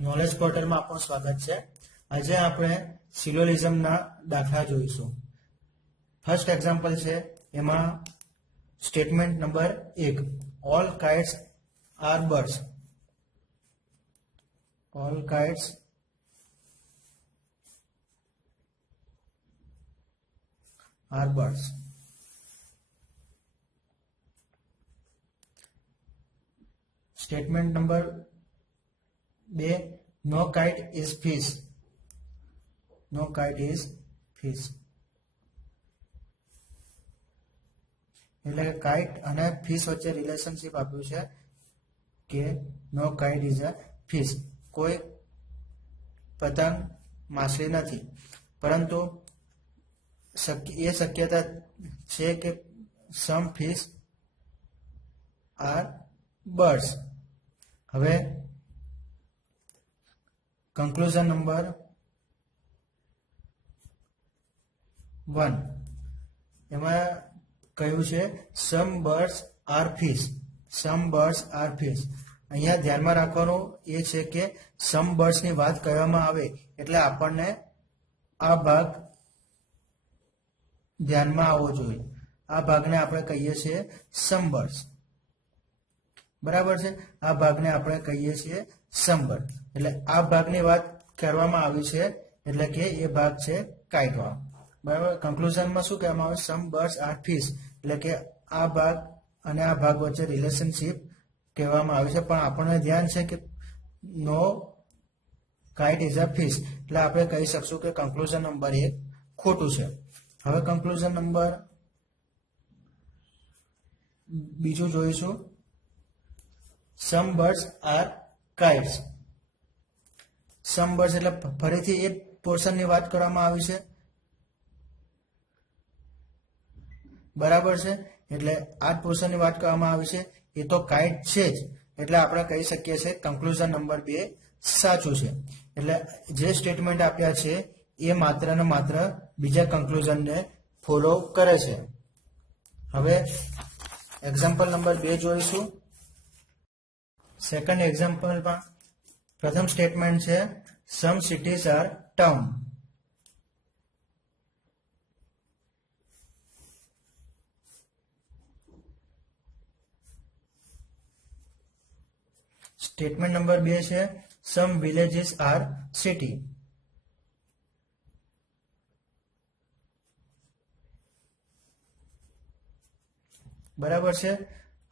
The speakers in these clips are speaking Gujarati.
નોલેજ પોર્ટલમાં આપનું સ્વાગત છે. આજે આપણે સિલોલિઝમના દાખલા જોઈશું. ફર્સ્ટ એક્ઝામ્પલ છે, એમાં statement number 1, all kites are birds. All kites are birds. Statement number 2, no kite is fish. No kite is fish. એટલે કે કાઇટ અને ફિશ વચ્ચે રિલેશનશિપ આપ્યું છે કે no kite is a fish. કોઈ પતંગ માછલી નથી, પરંતુ એ શક્યતા છે કે સમ ફિશ આર બર્ડ્સ. હવે કન્ક્લુઝન નંબર 1, એમાં કહ્યું છે some birds are fish. Some birds are fish. અહીંયા ધ્યાનમાં રાખવાનું એ છે કે સમ બર્ડ્સની વાત કરવામાં આવે એટલે આપણને આ ભાગ ધ્યાનમાં આવવો જોઈએ. આ ભાગને આપણે કહીએ છીએ સમ બર્ડ્સ. બરાબર છે? આ ભાગને આપણે કહીએ છીએ સમ બર્ડ. એટલે આ ભાગની વાત કરવામાં આવી છે, એટલે કે એ ભાગ છે કાઇટ વાળો. બરાબર. કન્ક્લુઝનમાં શું કહેવામાં આવે? સમ બર્ડ્સ આર ફિશ. એટલે કે આ ભાગ અને આ ભાગ વચ્ચે રિલેશનશિપ કહેવામાં આવે છે, પણ આપણને ધ્યાન છે કે no kite is a fish. એટલે આપણે કહી શકશું કે કન્ક્લુઝન નંબર 1 ખોટું છે. હવે કન્ક્લુઝન નંબર 2 જોઈશું. Some birds are kites. Some birds એટલે ફરીથી એ પોર્શનની વાત કરવામાં આવી છે. બરાબર છે? એટલે આ જ પોર્શનની વાત કરવામાં આવી છે. એ તો કાઇટ છે જ, એટલે આપણે કહી શકીએ છીએ કન્ક્લુઝન નંબર 2 સાચું છે. એટલે જે સ્ટેટમેન્ટ આપ્યા છે એ માત્ર ને માત્ર બીજા કન્ક્લુઝનને ફોલો કરે છે. હવે એક્ઝામ્પલ નંબર 2 જોઈશું. સેકન્ડ એક્ઝામ્પલમાં પ્રથમ સ્ટેટમેન્ટ છે some cities are town. Statement number 2 છે સમ વિલેજીસ આર સિટી. બરાબર છે?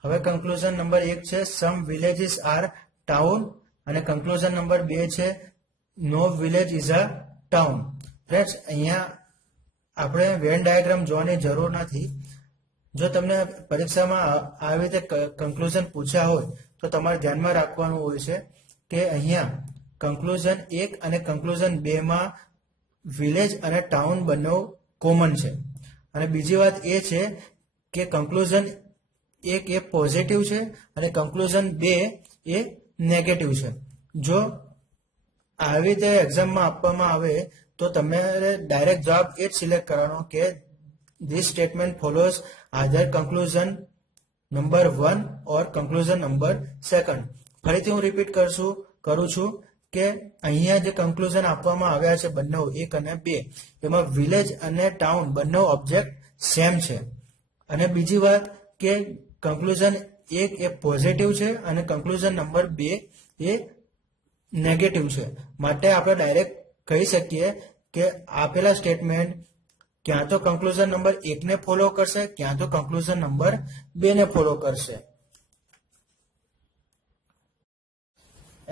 હવે કન્ક્લુઝન નંબર 1 છે સમ વિલેજીસ આર ટાઉન, અને કન્ક્લુઝન નંબર 2 છે no village is a town. Friends, અહીંયા આપણે વેન ડાયાગ્રામ જોવાની જરૂર નથી. જો તમને પરીક્ષામાં આવી રીતે કન્ક્લુઝન પૂછ્યા હોય તો તમારે ધ્યાનમાં રાખવાનું હોય છે કે અહીંયા કન્ક્લુઝન 1 અને કન્ક્લુઝન 2 માં વિલેજ અને ટાઉન બંને કોમન છે. અને બીજી વાત એ છે કે કન્ક્લુઝન 1 એ પોઝિટિવ છે અને કન્ક્લુઝન 2 એ નેગેટિવ છે. જો આવી રીતે એક્ઝામમાં આપવામાં આવે તો તમારે ડાયરેક્ટ જવાબ એ જ સિલેક્ટ કરવાનો કે this statement follows other conclusion number 1 or conclusion number 2. ફરીથી હું રિપીટ કરું છું કે અહીંયા જે કન્ક્લુઝન આપવામાં આવ્યા છે બંને 1 અને 2, એમાં વિલેજ અને ટાઉન બંને ઓબ્જેક્ટ સેમ છે. અને બીજી વાત કે કન્ક્લુઝન 1 એ પોઝિટિવ છે અને કન્ક્લુઝન નંબર 2 એ નેગેટિવ છે. માટે આપણે ડાયરેક્ટ કહી શકીએ કે આપેલા સ્ટેટમેન્ટ ક્યાં તો કન્ક્લુઝન નંબર 1 ને ફોલો કરશે, ક્યાં તો કન્ક્લુઝન નંબર 2 ને ફોલો કરશે.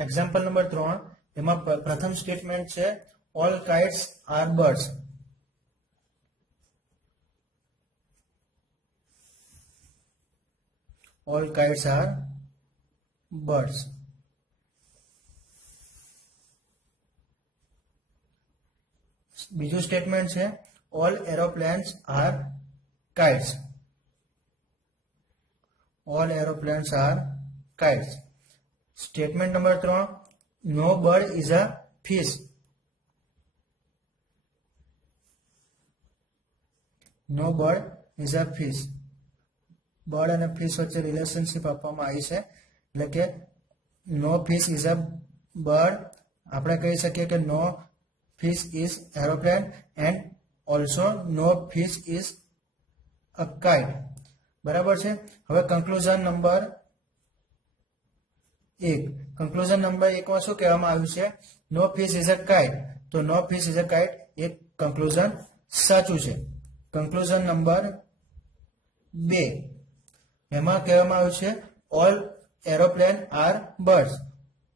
એક્ઝામ્પલ નંબર 3, એમાં પ્રથમ સ્ટેટમેન્ટ છે all kites are birds. All kites are birds. બીજું સ્ટેટમેન્ટ છે all aeroplanes are kites. All aeroplanes are kites. Statement number 3, no bird is a fish. No bird is a fish. Bird અને ફિશ વચ્ચે રિલેશનશિપ આપવામાં આવી છે, એટલે કે no fish is a bird આપણે કહી શકીએ કે no fish is aeroplane and also no fish is a kite. બરાબર છે. હવે કન્ક્લુઝન નંબર 1. કન્ક્લુઝન નંબર 1 માં શું કહેવામાં આવ્યું છે? No fish is a kite. તો no fish is a kite એ કન્ક્લુઝન સાચું છે. કન્ક્લુઝન નંબર 2 એમાં કહેવામાં આવ્યું છે all aeroplane are birds.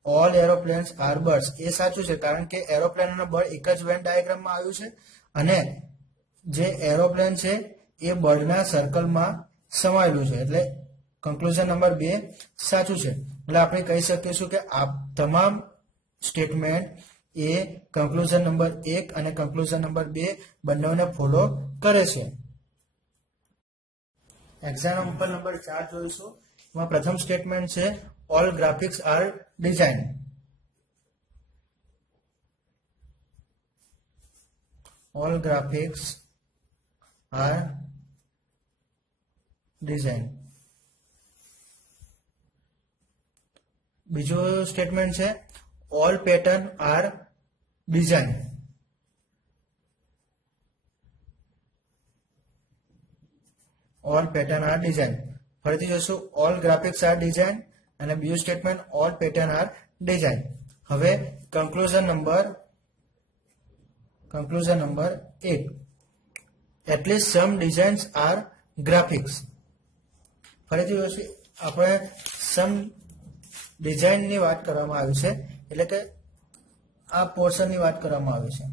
All aeroplanes are birds એ સાચું છે, કારણ કે એરોપ્લેન અને બર્ડ એક જ વેન ડાયાગ્રામમાં આવ્યું છે અને જે એરોપ્લેન છે એ બર્ડના સર્કલમાં સમાયેલું છે, એટલે કન્ક્લુઝન નંબર 2 સાચું છે. એટલે આપણે કહી શકીશું કે આ તમામ સ્ટેટમેન્ટ એ કન્ક્લુઝન નંબર 1 અને કન્ક્લુઝન નંબર 2 બંનેને ફોલો કરે છે. એક્ઝામ્પલ નંબર 4 જોઈશું. એમાં પ્રથમ સ્ટેટમેન્ટ છે all graphics are design. All graphics are design. બીજું સ્ટેટમેન્ટ છે all pattern are design. All pattern are design. ફરીથી જોઈશું ઓલ ગ્રાફિક્સ આર ડિઝાઇન અને બીજું statement all pattern are design. હવે conclusion number 8. At least some designs are graphics. ફરીથી જોઈશું આપણે સમ ડિઝાઇનની વાત કરવામાં આવી છે, એટલે કે આ પોર્શનની વાત કરવામાં આવી છે.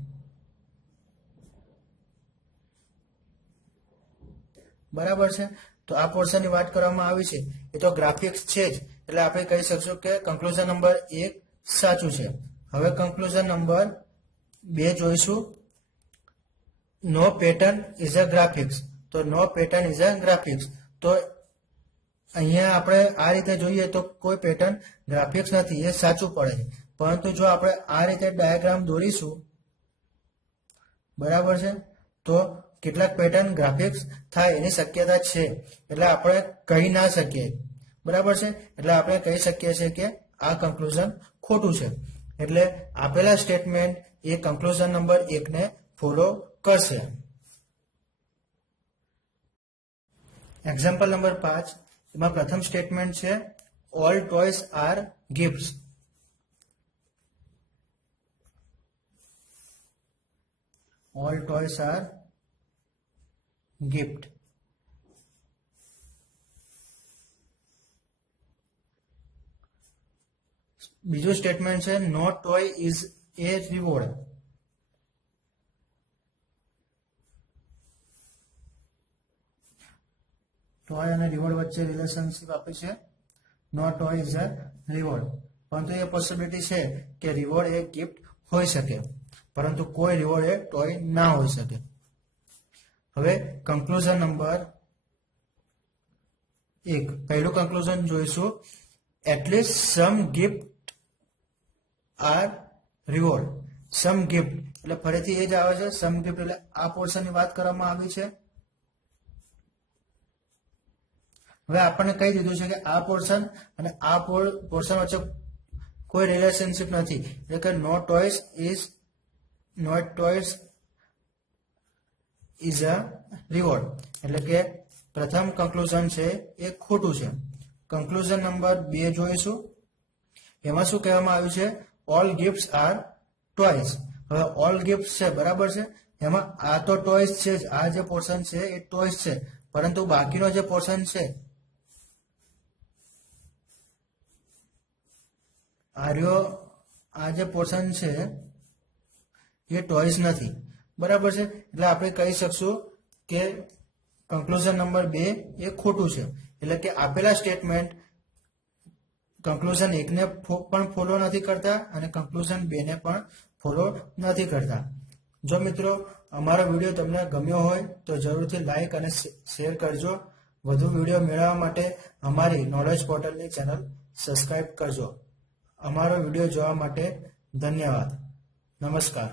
બરાબર છે. તો આ પોર્શનની વાત કરવામાં આવી છે એ તો ગ્રાફિક્સ છે જ, એટલે આપણે કહી શકશું કે કન્ક્લુઝન નંબર 1 સાચું છે. હવે કન્ક્લુઝન નંબર 2 જોઈશું. નો પેટર્ન ઇઝ અ ગ્રાફિક્સ. તો નો પેટર્ન ઇઝ અ ગ્રાફિક્સ. તો અહીંયા આપણે આ રીતે જોઈએ તો કોઈ પેટર્ન ગ્રાફિક્સ નથી, એ સાચું પડે છે. પરંતુ જો આપણે આ રીતે ડાયાગ્રામ દોરીશું, બરાબર છે, તો કેટલાક પેટર્ન ગ્રાફિક્સ થાય એની શક્યતા છે, એટલે આપણે કહી ના શકીએ. બરાબર છે. એટલે આપણે કહી શકીએ છીએ કે આ કન્ક્લુઝન ખોટું છે. એટલે આપેલા સ્ટેટમેન્ટ એ કન્ક્લુઝન નંબર 1 ને ફોલો કરશે. એક્ઝામ્પલ નંબર 5 એમાં પ્રથમ સ્ટેટમેન્ટ છે all toys are gifts. All toys are gift. બીજું સ્ટેટમેન્ટ છે no toy is a reward. Toy અને રિવોર્ડ વચ્ચે રિલેશનશિપ આપી છે no toy is a reward. પરંતુ એ પોસિબિલિટી છે કે રિવોર્ડ એ ગિફ્ટ હોઈ શકે, પરંતુ કોઈ રિવોર્ડ એ ટોય ના હોઈ શકે. હવે કન્ક્લુઝન નંબર 1. પહેલું કન્ક્લુઝન જોઈશું એટલીસ્ટ સમ ગિફ્ટ આર રિવોર્ડ. સમ ગિફ્ટ એટલે ફરીથી એ જ આવે છે. સમ ગિફ્ટ એટલે આ પોર્શનની વાત કરવામાં આવી છે. હવે આપણને કહી દીધું છે કે આ પોર્શન અને આ પોર્શન વચ્ચે કોઈ રિલેશનશિપ નથી, એટલે કે નો ટોયસ ઇઝ અ રિવોર્ડ. એટલે કે પ્રથમ કન્ક્લુઝન છે એ ખોટું છે. કન્ક્લુઝન નંબર 2 જોઈશું. એમાં શું કહેવામાં આવ્યું છે ઓલ ગિફ્ટ્સ આર ટોયસ. હવે ઓલ ગિફ્ટ છે, બરાબર છે, એમાં આ તો ટોયસ છે જ, આ જે પોર્શન છે એ ટોયસ છે, પરંતુ બાકીનો જે પોર્શન છે આ જે પોર્શન છે એ ટોયસ નથી. બરાબર છે. એટલે આપણે કહી શકશું કે કન્ક્લુઝન નંબર 2 એ ખોટું છે. એટલે કે આપેલા સ્ટેટમેન્ટ કન્ક્લુઝન 1 ને પણ ફોલો નથી કરતા અને કન્ક્લુઝન 2 ને પણ ફોલો નથી કરતા. જો મિત્રો અમારો વિડીયો તમને ગમ્યો હોય તો જરૂરથી લાઈક અને શેર કરજો. વધુ વિડીયો મેળવવા માટે અમારી નોલેજ પોર્ટલની ચેનલ સબસ્ક્રાઇબ કરજો. અમારો વિડીયો જોવા માટે ધન્યવાદ. નમસ્કાર.